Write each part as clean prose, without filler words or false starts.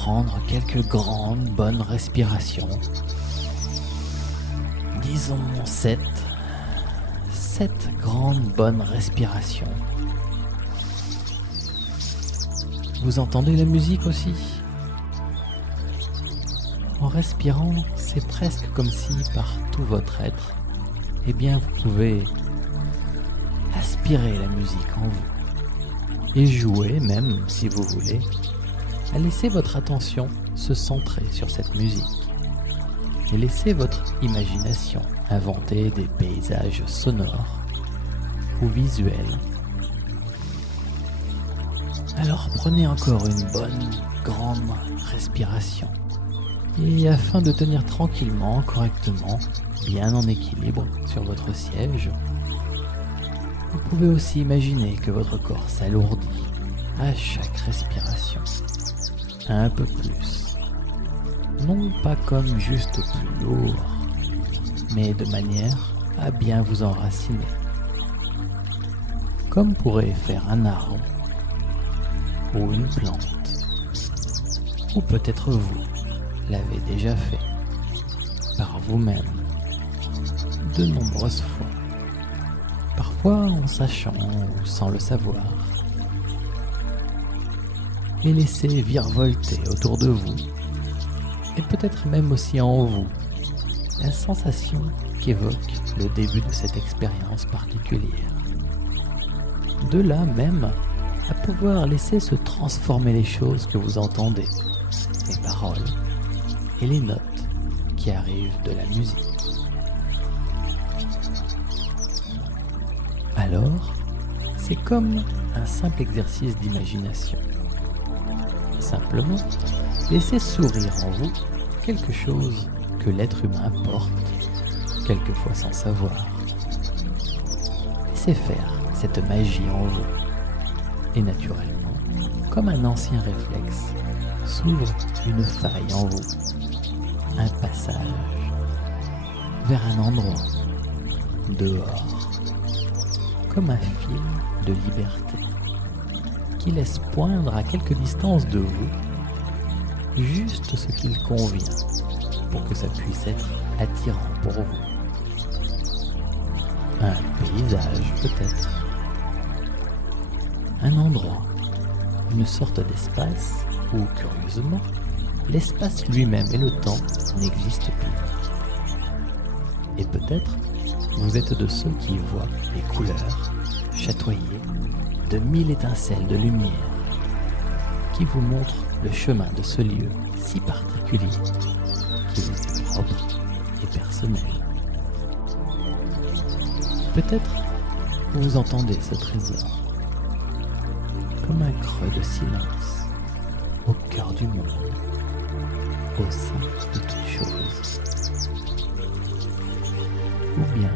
prendre quelques grandes bonnes respirations. Disons 7 grandes bonnes respirations. Vous entendez la musique aussi? En respirant, c'est presque comme si par tout votre être, eh bien vous pouvez aspirer la musique en vous et jouer même, si vous voulez, à laisser votre attention se centrer sur cette musique et laisser votre imagination inventer des paysages sonores ou visuels. Alors prenez encore une bonne, grande respiration. Et afin de tenir tranquillement, correctement, bien en équilibre sur votre siège, vous pouvez aussi imaginer que votre corps s'alourdit à chaque respiration. Un peu plus. Non pas comme juste plus lourd, mais de manière à bien vous enraciner. Comme pourrait faire un arbre ou une plante. Ou peut-être vous l'avez déjà fait par vous-même de nombreuses fois. Parfois en sachant ou sans le savoir. Et laissez virevolter autour de vous et peut-être même aussi en vous la sensation qu'évoque le début de cette expérience particulière. De là même à pouvoir laisser se transformer les choses que vous entendez, les paroles et les notes qui arrivent de la musique. Alors, c'est comme un simple exercice d'imagination. Simplement, laissez sourire en vous quelque chose que l'être humain porte, quelquefois sans savoir. Laissez faire cette magie en vous. Et naturellement, comme un ancien réflexe, s'ouvre une faille en vous, un passage vers un endroit, dehors, comme un fil de liberté qui laisse poindre à quelque distance de vous juste ce qu'il convient pour que ça puisse être attirant pour vous. Un paysage peut-être, un endroit, une sorte d'espace où, curieusement, l'espace lui-même et le temps n'existent plus. Et peut-être, vous êtes de ceux qui voient les couleurs chatoyer de 1000 étincelles de lumière qui vous montrent le chemin de ce lieu si particulier qui vous est propre et personnel. Peut-être vous entendez ce trésor comme un creux de silence au cœur du monde, au sein de toute chose, ou bien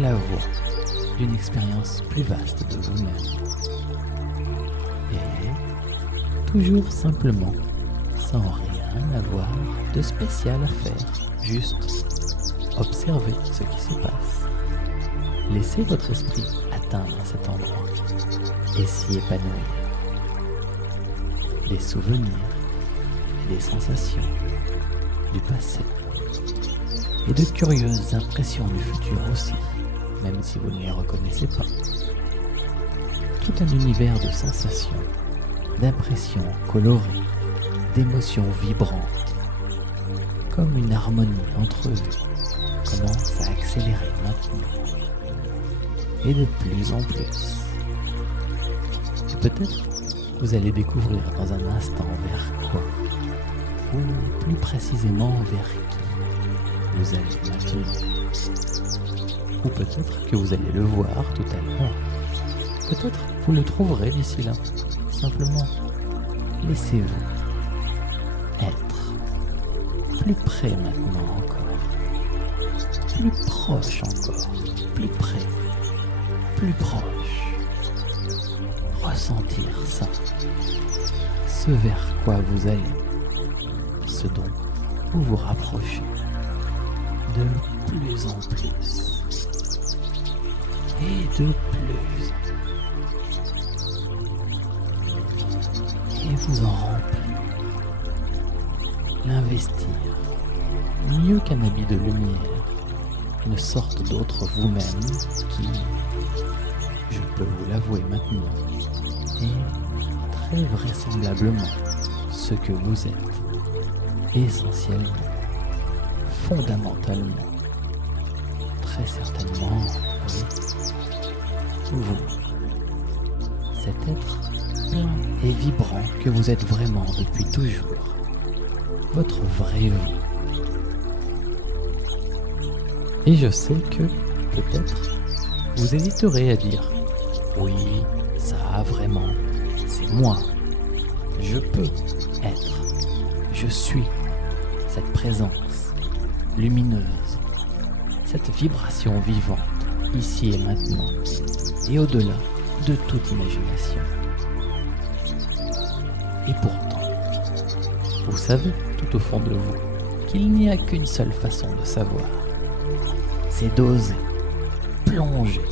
la voix d'une expérience plus vaste de vous-même. Et toujours simplement, sans rien avoir de spécial à faire, juste observer ce qui se passe. Laissez votre esprit atteindre cet endroit et s'y épanouir. Des souvenirs et des sensations du passé et de curieuses impressions du futur aussi, même si vous ne les reconnaissez pas. Tout un univers de sensations, d'impressions colorées, d'émotions vibrantes, comme une harmonie entre eux, commence à accélérer maintenant, et de plus en plus. Et peut-être vous allez découvrir dans un instant vers quoi, ou plus précisément vers qui vous allez maintenant. Ou peut-être que vous allez le voir tout à l'heure. Peut-être vous le trouverez d'ici là. Simplement, laissez-vous être plus près maintenant encore. Plus proche encore. Plus près. Plus proche. Ressentir ça. Ce vers quoi vous allez. Ce dont vous vous rapprochez. De plus en plus. Et de plus. Et vous en remplit l'investir, mieux qu'un habit de lumière, une sorte d'autre vous-même qui, je peux vous l'avouer maintenant, est très vraisemblablement ce que vous êtes, essentiellement, fondamentalement, très certainement, oui, vous, cet être plein et vibrant que vous êtes vraiment depuis toujours, votre vrai vous. Et je sais que, peut-être, vous hésiterez à dire « Oui, ça vraiment, c'est moi. Je peux être, je suis cette présence lumineuse, cette vibration vivante, ici et maintenant, et au-delà de toute imagination. » Et pourtant, vous savez tout au fond de vous qu'il n'y a qu'une seule façon de savoir. C'est d'oser, plonger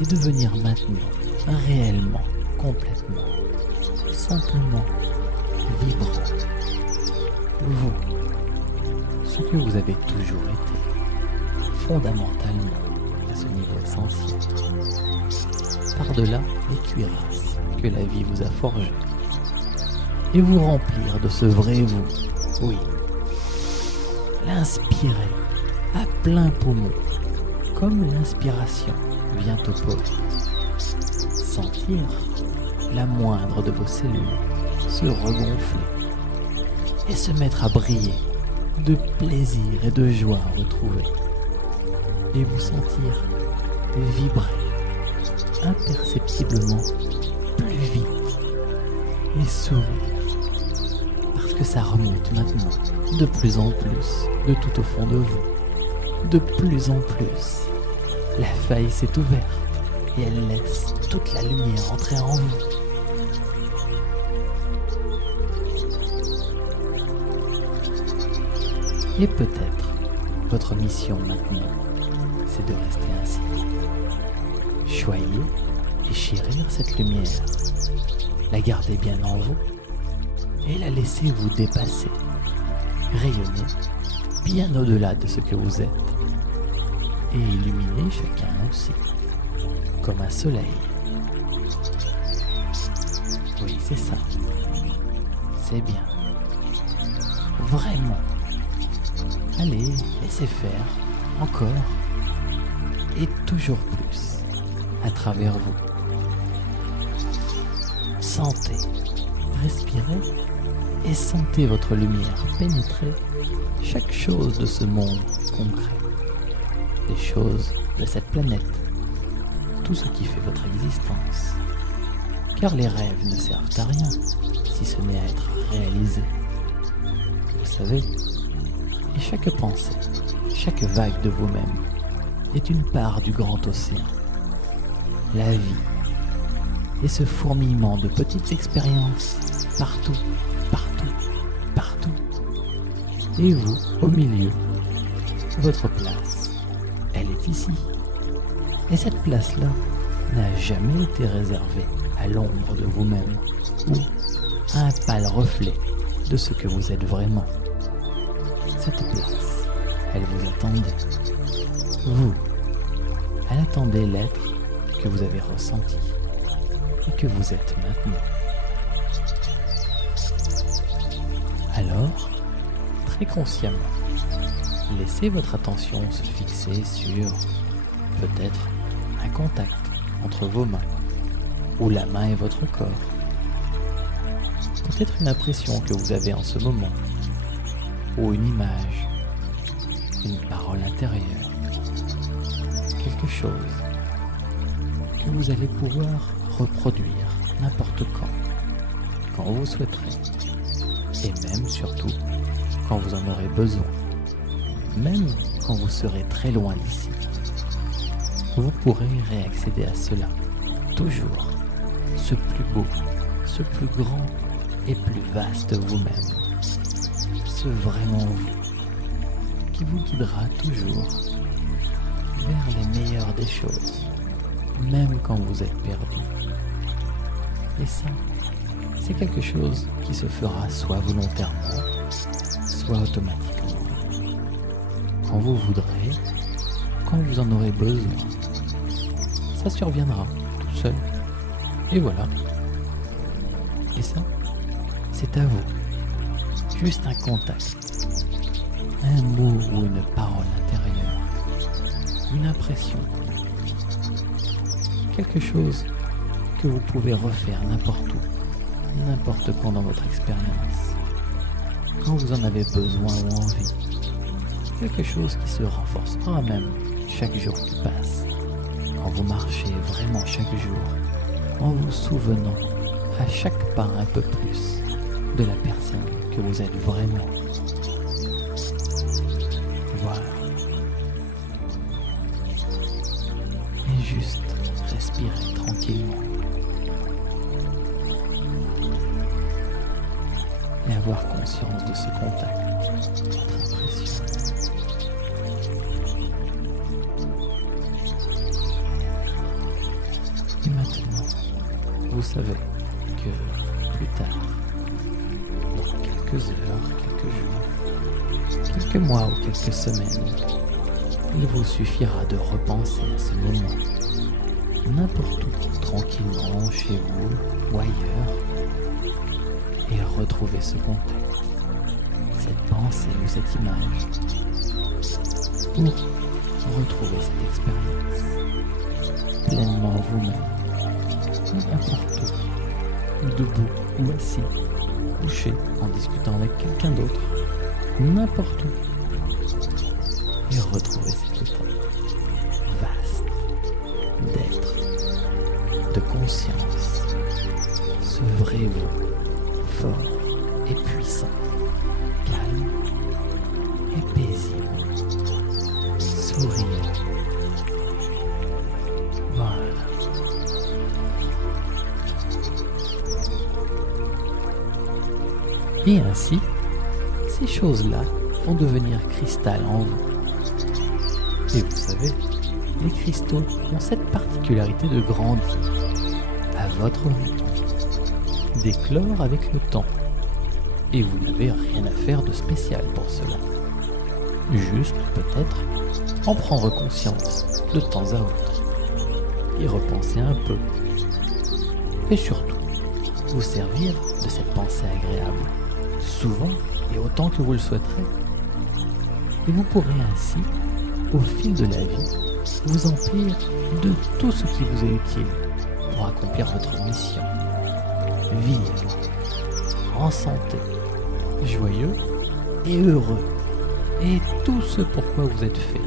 et devenir maintenant, réellement, complètement, simplement vibrant. Vous, ce que vous avez toujours été, fondamentalement, à ce niveau essentiel, par-delà les cuirasses que la vie vous a forgées, et vous remplir de ce vrai vous, oui, l'inspirer à plein poumon, comme l'inspiration vient au poète. Sentir la moindre de vos cellules se regonfler et se mettre à briller de plaisir et de joie retrouvée, et vous sentir vibrer imperceptiblement plus vite et sourire, parce que ça remonte maintenant de plus en plus de tout au fond de vous. De plus en plus, la faille s'est ouverte et elle laisse toute la lumière entrer en vous. Et peut-être, votre mission maintenant, c'est de rester ainsi. Choyez et chérir cette lumière, la garder bien en vous et la laisser vous dépasser, rayonner bien au-delà de ce que vous êtes et illuminer chacun aussi, comme un soleil. Oui, c'est ça. C'est bien. Vraiment. Allez, laissez faire, encore, et toujours plus, à travers vous. Sentez, respirez, et sentez votre lumière pénétrer chaque chose de ce monde concret, les choses de cette planète, tout ce qui fait votre existence. Car les rêves ne servent à rien si ce n'est à être réalisés. Vous savez, et chaque pensée, chaque vague de vous-même est une part du grand océan. La vie et ce fourmillement de petites expériences partout, partout, partout. Et vous, au milieu, votre place, elle est ici. Et cette place-là n'a jamais été réservée à l'ombre de vous-même ou à un pâle reflet de ce que vous êtes vraiment. Cette place, elle vous attendait. Vous, elle attendait l'être que vous avez ressenti et que vous êtes maintenant. Alors, très consciemment, laissez votre attention se fixer sur peut-être un contact entre vos mains ou la main et votre corps. Peut-être une impression que vous avez en ce moment ou une image, une parole intérieure, quelque chose que vous allez pouvoir reproduire n'importe quand vous souhaiterez, et même surtout quand vous en aurez besoin, même quand vous serez très loin d'ici. Vous pourrez réaccéder à cela, toujours, ce plus beau, ce plus grand et plus vaste vous-même, ce vraiment vous, qui vous guidera toujours vers les meilleures des choses, même quand vous êtes perdu. Et ça, c'est quelque chose qui se fera soit volontairement, soit automatiquement, quand vous voudrez, quand vous en aurez besoin. Ça surviendra tout seul. Et voilà. Et ça, c'est à vous. Juste un contact, un mot ou une parole intérieure, une impression, quelque chose que vous pouvez refaire n'importe où, n'importe quand dans votre expérience, quand vous en avez besoin ou envie, quelque chose qui se renforcera même chaque jour qui passe, quand vous marchez vraiment chaque jour, en vous souvenant à chaque pas un peu plus de la personne que vous êtes vraiment. Voilà. Et juste respirer tranquillement. Et avoir conscience de ce contact, votre impression. Et maintenant, vous savez que plus tard, dans quelques heures, quelques jours, quelques mois ou quelques semaines, il vous suffira de repenser à ce moment, n'importe où, tranquillement, chez vous ou ailleurs, et retrouver ce contact, cette pensée ou cette image, pour retrouver cette expérience, pleinement vous-même, n'importe où, debout ou assis, couché en discutant avec quelqu'un d'autre, n'importe où, et retrouver cet état vaste d'être, de conscience, ce vrai vous, fort et puissant, calme et paisible, souriant. Voilà. Et ainsi, ces choses-là vont devenir cristal en vous. Et vous savez, les cristaux ont cette particularité de grandir à votre rythme, d'éclore avec le temps. Et vous n'avez rien à faire de spécial pour cela. Juste, peut-être, en prendre conscience de temps à autre, y repenser un peu, et surtout, vous servir de cette pensée agréable, souvent et autant que vous le souhaiterez. Et vous pourrez ainsi, au fil de la vie, vous emplir de tout ce qui vous est utile pour accomplir votre mission. Vivre en santé, joyeux et heureux, et tout ce pourquoi vous êtes fait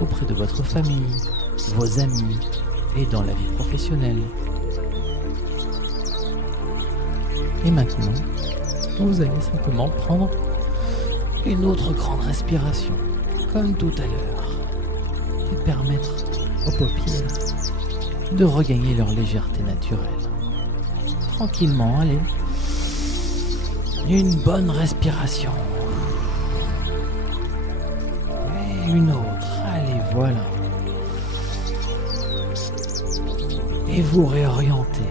auprès de votre famille, vos amis et dans la vie professionnelle. Et maintenant, vous allez simplement prendre une autre grande respiration, comme tout à l'heure, et permettre aux paupières de regagner leur légèreté naturelle. Tranquillement, allez. Une bonne respiration. Et une autre, allez, voilà. Et vous réorientez,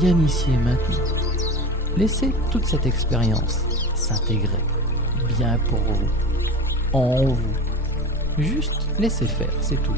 bien ici et maintenant. Laissez toute cette expérience s'intégrer, bien pour vous, en vous. Juste laissez faire, c'est tout.